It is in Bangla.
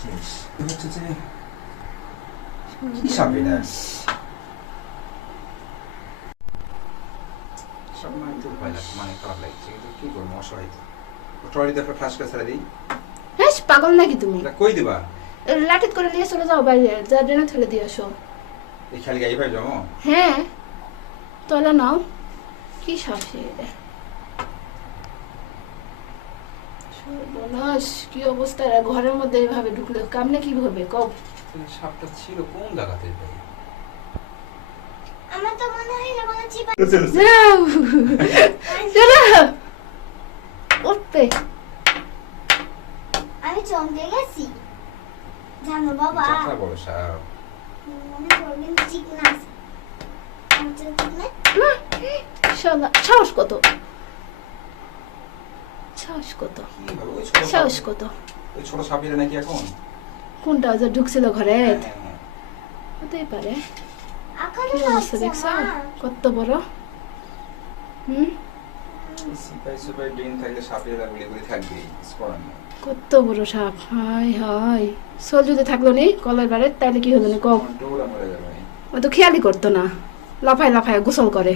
শেষ হচ্ছে যে কি সাপ এটা সব মানে তো ভয় লাগছে মানে খারাপ লাগছে কিন্তু কি করবো অসহায় তো ট্রলিতে একটা ফ্লাশ করে ছেড়ে দিই হ্যাঁ পাগল নাকি তুমি? কই দিবা লাঠিত করে নিয়ে চলে যাও বাইরে, যা ড্রেনে ফেলে দিয়ে আসো। এই খালি গাই ভাই জমো হ্যাঁ তলা নাও। কি সাপে এটা? সর্বনাশ, কি অবস্থা! এরা ঘরের মধ্যে এইভাবে ঢুকলে কামনে কিভাবে কও? সাপটা ছিল কোন জায়গাতে ভাই আমার তো মনে হয় না কোনো চিপা যাও চলো উঠতে। আমি চমকে গেছি জানো বাবা যাত্রা বড় সাপ মনে করো কিন্তু ঠিক না আছে আমি তো ঠিক না শালা, সাহস কত! সাহস কত! কি ভাবে ওই ছোট সাহস কত! ওই ছোট সাপের নাকি এখন কোনটা যে ঢুকছিল ঘরে? হ্যাঁ, হ্যাঁ। হতেই পারে। আকালে কি অবস্থা লাগছে দেখছো? মা কত বড়! হুম, সিপাই সুপাই ডিম থাকলে সাপের গুলি গুলি থাকবে স্করান কত বড় সাপ! হাই হাই, সোল যদি থাকলো নি কলের বারে তাহলে কি হলো নি কও? ডোরা মরে যাবে ও তো খেয়ালই করতো না, লাফায় লাফায় গোসল করে।